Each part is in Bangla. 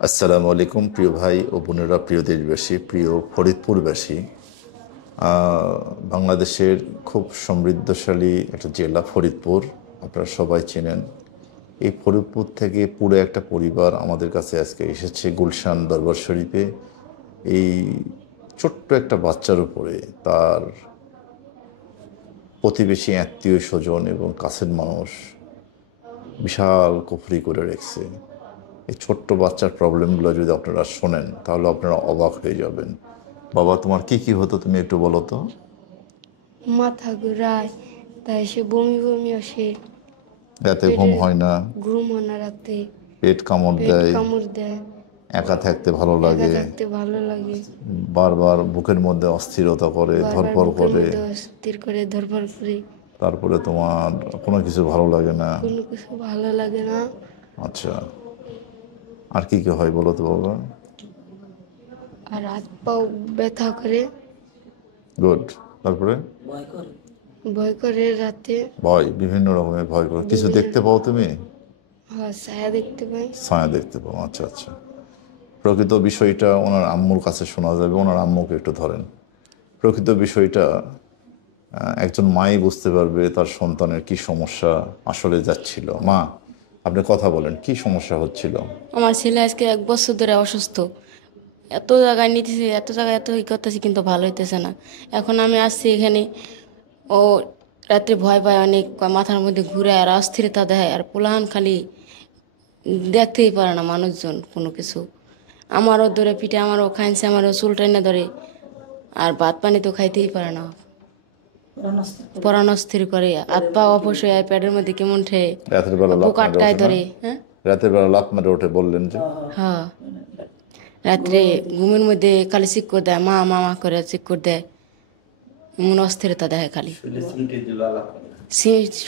আসসালামু আলাইকুম প্রিয় ভাই ও বোনেরা, প্রিয় দেশবাসী, প্রিয় ফরিদপুরবাসী। বাংলাদেশের খুব সমৃদ্ধশালী একটা জেলা ফরিদপুর, আপনারা সবাই চেনেন। এই ফরিদপুর থেকে পুরো একটা পরিবার আমাদের কাছে আজকে এসেছে গুলশান দরবার শরীফে। এই ছোট্ট একটা বাচ্চার উপরে তার প্রতিবেশী, আত্মীয় স্বজন এবং কাছের মানুষ বিশাল কুফরি করে রেখেছে। এই ছোট্ট বাচ্চার প্রবলেমগুলো যদি আপনারা শোনেন তাহলে আপনারা অবাক হয়ে যাবেন। বাবা, তোমার কি কি হতো তুমি একটু বলো তো। মাথা ঘুরায়, তাই সে বমি বমি আসে, রাতে ঘুম পেটে হয় না, ঘুম হয় না রাতে, পেট কামড় পেট দেয়, কামড় দেয়, একা থাকতে ভালো একা লাগে, থাকতে ভালো লাগে, বারবার বুকের মধ্যে অস্থিরতা করে, বারবার ধরপড় বুকের করে, মধ্যে অস্থির করে ধরপড় করে, তারপরে তোমার কোনো কিছু ভালো লাগে না। কোনো কিছু ভালো লাগে না। আচ্ছা, আর কি কি হয় বলো তো বাবা। আর হাত পাও ব্যথা করে, গুড। তারপরে ভয় করে রাতে, ভয়, বিভিন্ন রকমের ভয় করে। কিছু বিভিন্ন দেখতে পাও তুমি? ছায়া দেখতে পাই। ছায়া দেখতে পাও, আচ্ছা আচ্ছা। প্রকৃত বিষয়টা ওনার আম্মুর কাছে শোনা যাবে, ওনার আম্মুকে একটু ধরেন। প্রকৃত বিষয়টা একজন মাই বুঝতে পারবে তার সন্তানের কি সমস্যা আসলে যাচ্ছিল। মা, আপনি কথা বলেন, কি সমস্যা হচ্ছিল? আমার ছেলে আজকে 1 বছর ধরে অসুস্থ। এত জায়গায় নিতেছে, এত জায়গায় এত করতেছি, কিন্তু ভালো হইতেছে না। এখন আমি আসছি এখানে, ও রাত্রে ভয় পায় অনেক, মাথার মধ্যে ঘুরে আর অস্থিরতা দেয়, আর পোলাহান খালি দেখতেই পারে না মানুষজন কোনো কিছু। আমারও ধরে পিঠে, আমারও খাইছে, আমারও চুল টাইনা ধরে, আর ভাত পানি তো খাইতেই পারে না, পরাণ অস্থির করে, হাত পা অবশ হয়ে পেটের মধ্যে কেমন ঠেয়ে রাতের বেলা লাফ মেরে বুকারটায় ওঠে না? ধরে। হ্যাঁ, রাতের বেলা লাফ মেরে ওঠে বললেন যে। হ্যাঁ, রাত্রে ঘুমের মধ্যে খালি চিক করে দেয়, মা মামা করে চিক করে দেয়, এমন অস্থিরতা দেখে খালি।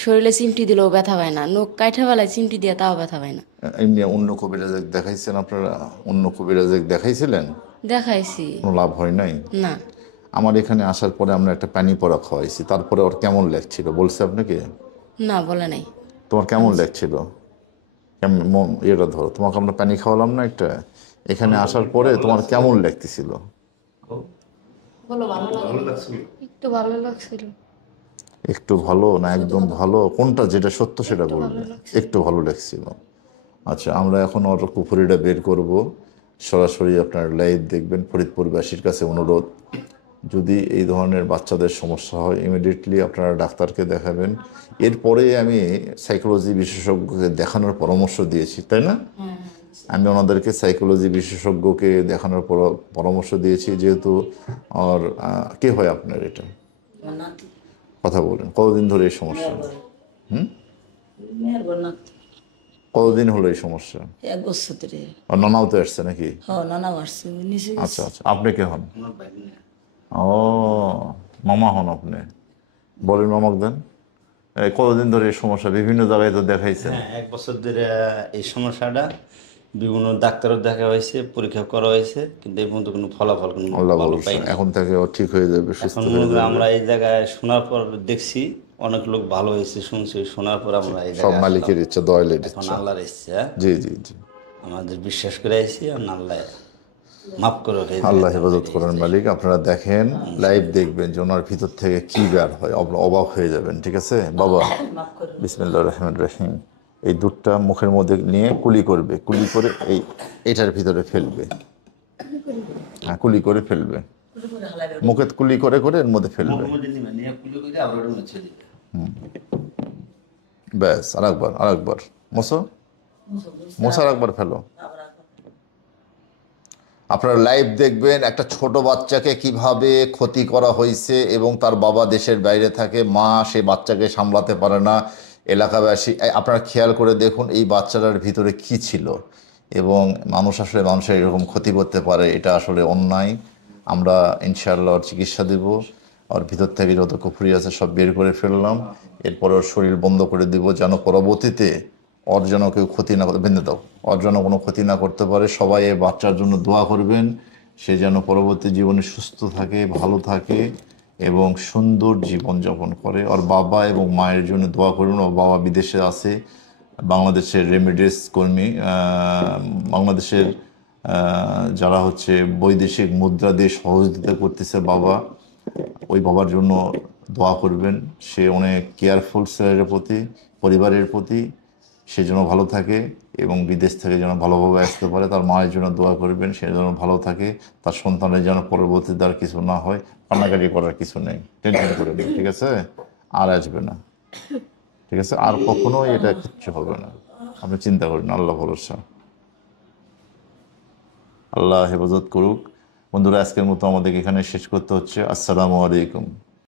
শরীরে চিমটি দিলেও ব্যথা পায় না, নখ কাইঠা বেলায় চিমটি দিয়ে তাও ব্যথা পায় না। এমনি অন্য কবিরাজে দেখাইছেন আপনারা? অন্য কবিরাজে দেখাইছিলেন? দেখাইছি, কোনো লাভ হয় নাই? না। আমার এখানে আসার পরে আমরা একটা পানি পড়া খাওয়াইছি, তারপরে ওর কেমন লাগছিল বলছে আপনাকে? না, বলে নাই। তোমার কেমন লাগছিল? এটা ধরো, তোমাকে আমরা পানি খাওয়ালাম না একটা, এখানে আসার পরে তোমার কেমন লাগতেছিল? একটু ভালো লাগছিল। একটু ভালো না একদম ভালো? কোনটা, যেটা সত্য সেটা একটু ভালো বলবে। লাগছিল। একটু ভালো লাগছিল। আচ্ছা, আমরা এখন ওর কুফুরিটা বের করব। সরাসরি আপনার লাইভ দেখবেন। ফরিদপুরবাসীর কাছে অনুরোধ, যদি এই ধরনের বাচ্চাদের সমস্যা হয় ইমিডিয়েটলি আপনারা ডাক্তারকে দেখাবেন। এরপরে আমি সাইকোলজি বিশেষজ্ঞকে দেখানোর পরামর্শ দিয়েছি, তাই না? আমি ওনাদেরকে সাইকোলজি বিশেষজ্ঞকে দেখানোর পরামর্শ দিয়েছি, যেহেতু আর কে হয় আপনার এটা? কথা বলেন, কতদিন ধরে এই সমস্যা? কতদিন হলো এই সমস্যা? 1 বছর ধরে। আর নানাও তো আসছে নাকি? হ্যাঁ, নানা মারছে নিচে আচ্ছা আচ্ছা, আপনি কে হন? ও, মামা হন আপনি। বলেন, মামাক দেন। এই কতদিন ধরে এই সমস্যা? বিভিন্ন জায়গায় তো দেখাইছেন। হ্যাঁ, 1 বছর ধরে এই সমস্যাটা বিভিন্ন ডাক্তারও দেখা হয়েছে, পরীক্ষা করা হয়েছে, কিন্তু এই পর্যন্ত কোনো ফলাফল কোনো আল্লাহ ভালো ভরসা, পাইনি। এখন থেকে ও ঠিক হয়ে যাবে, সুস্থ এখন হয়ে মনে করি যাবে। আমরা এই জায়গায় শোনার পর দেখছি অনেক লোক ভালো হয়েছে, শুনছি, শোনার পর আমরা এই সব জায়গায় আসলাম। মালিকের ইচ্ছা, দয়ালের এখন ইচ্ছা। আল্লাহর ইচ্ছা, জি জি জি। আমাদের বিশ্বাস করে আইছি, আর আল্লাহ মাফ করে এই আল্লাহ জায়গাতে হেফাজত আমাদের করেন এই- মালিক। আপনারা দেখেন, লাইভ দেখবেন যে ওনার ভিতর থেকে কি বের হয়, আপনারা অবাক হয়ে যাবেন। ঠিক আছে বাবা, বিসমিল্লাহির রহমানির রহিম। এই দুধটা মুখের মধ্যে নিয়ে কুলি করবে, কুলি করে এটার ভিতরে ফেলবে। হ্যাঁ, কুলি করে ফেলবে, মুখে কুলি করে করে এর মধ্যে ফেলবে। মুখের মধ্যে নিবে, নিয়ে কুলি করে আবার ওটা মুছে দিবে। ব্যাস, আরেকবার আরেকবার মোছো, মোছা আরেকবার ফেলো। আপনারা লাইভ দেখবেন একটা ছোট বাচ্চাকে কিভাবে ক্ষতি করা হয়েছে, এবং তার বাবা দেশের বাইরে থাকে, মা সেই বাচ্চাকে সামলাতে পারে না। এলাকাবাসী, আপনারা খেয়াল করে দেখুন এই বাচ্চাটার ভিতরে কি ছিল, এবং মানুষ আসলে মানুষের এরকম ক্ষতি করতে পারে, এটা আসলে অন্যায়। আমরা ইনশাআল্লাহ ওর চিকিৎসা দেব। ওর ভিতর থেকে যত কুফরি আছে সব বের করে ফেললাম। এরপর ওর শরীর বন্ধ করে দিব, যেন পরবর্তীতে ওর যেন কেউ ক্ষতি না করতে, বেঁধে দাও, ওর যেন কোনো ক্ষতি না করতে পারে। সবাই এই বাচ্চার জন্য দোয়া করবেন, সে যেন পরবর্তী জীবনে সুস্থ থাকে, ভালো থাকে এবং সুন্দর জীবনযাপন করে। ওর বাবা এবং মায়ের জন্য দোয়া করবেন। ওর বাবা বিদেশে আছে, বাংলাদেশের রেমিডিস কর্মী, বাংলাদেশের যারা হচ্ছে বৈদেশিক মুদ্রা দিয়ে সহযোগিতা করতেছে বাবা, ওই বাবার জন্য দোয়া করবেন। সে অনেক কেয়ারফুল ছেলের প্রতি, পরিবারের প্রতি, সে যেন ভালো থাকে এবং বিদেশ থেকে যেন ভালোভাবে আসতে পারে। তার মায়ের জন্য দোয়া করবেন, সে যেন ভালো থাকে, তার সন্তানের যেন পরবর্তীতে আর কিছু না হয়। কান্নাকাটি করার কিছু নেই, টেনশন করে নেই, ঠিক আছে? আর আসবে না, ঠিক আছে? আর কখনোই এটা কিচ্ছু হবে না, আপনি চিন্তা করেন, আল্লাহ ভরসা। আল্লাহ হেফাজত করুক। বন্ধুরা, আজকের মতো আমাদেরকে এখানে শেষ করতে হচ্ছে। আসসালামু আলাইকুম।